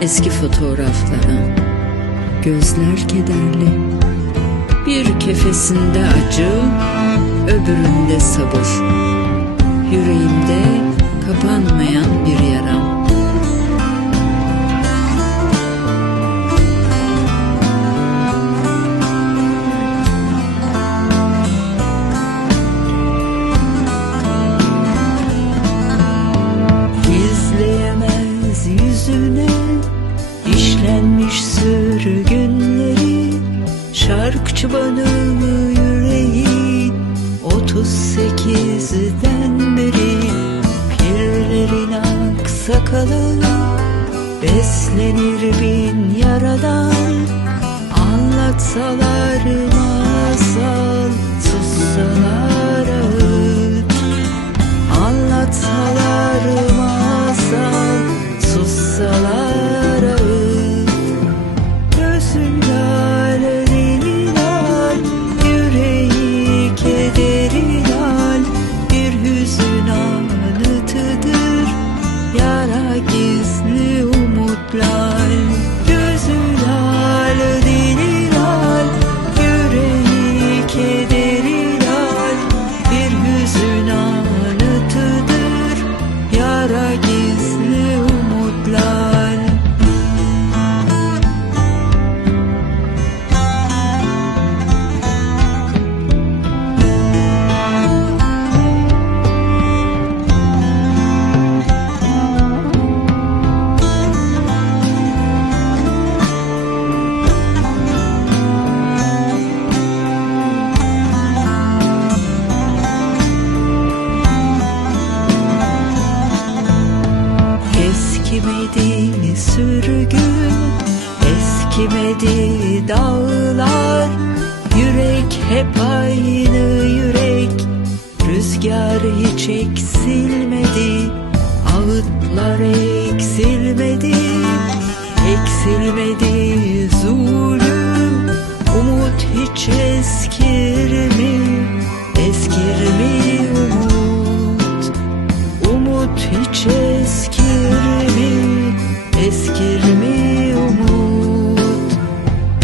eski fotoğraflara. Gözler kederli, bir kefesinde acı, öbüründe sabır. Yüreğimde kapanmayan bir yaram. Gizleyemez yüzüne işlenmiş sürgünleri, şarkçı banılı yüreği 38'den beri. Pirlerin aksakalı beslenir bin yaradan, anlatsalar masal, sussalar ağıt. Anlatsalar masal, sussalar ağıt. Gözün lal, dilin al, yüreği kederin al. Bir hüzün anıtıdır, yara gizli umutlar. Gözün al, dilin al, yüreği kederin al. Bir hüzün anıtıdır, yara gizli umutlar. Eskimedi sürgün, eskimedi dağlar. Yürek hep aynı yürek, rüzgar hiç eksilmedi. Ağıtlar eksilmedi, eksilmedi zulüm. Umut hiç eskir mi, eskir mi umut? Umut hiç eskir mi, eskir mi umut?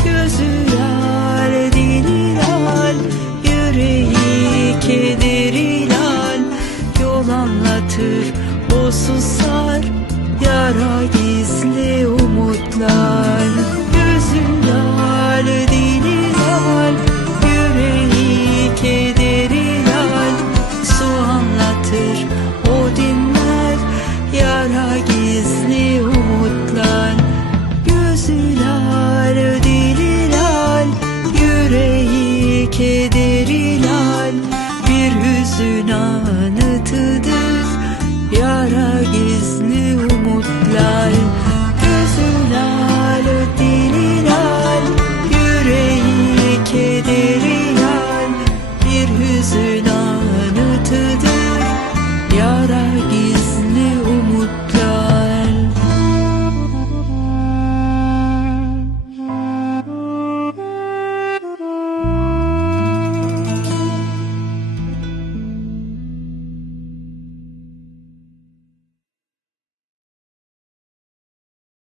Gözü lal, dili lal, yüreği kederi lal. Yol anlatır, o susar, yara gizli umutlar. Gözü lal, dili lal, yüreği kederi lal. Su anlatır, o dinler, yara gizli umutlar. Gözü lal, dili lal, yüreği kederi lal. Bir hüzün anıtıdır,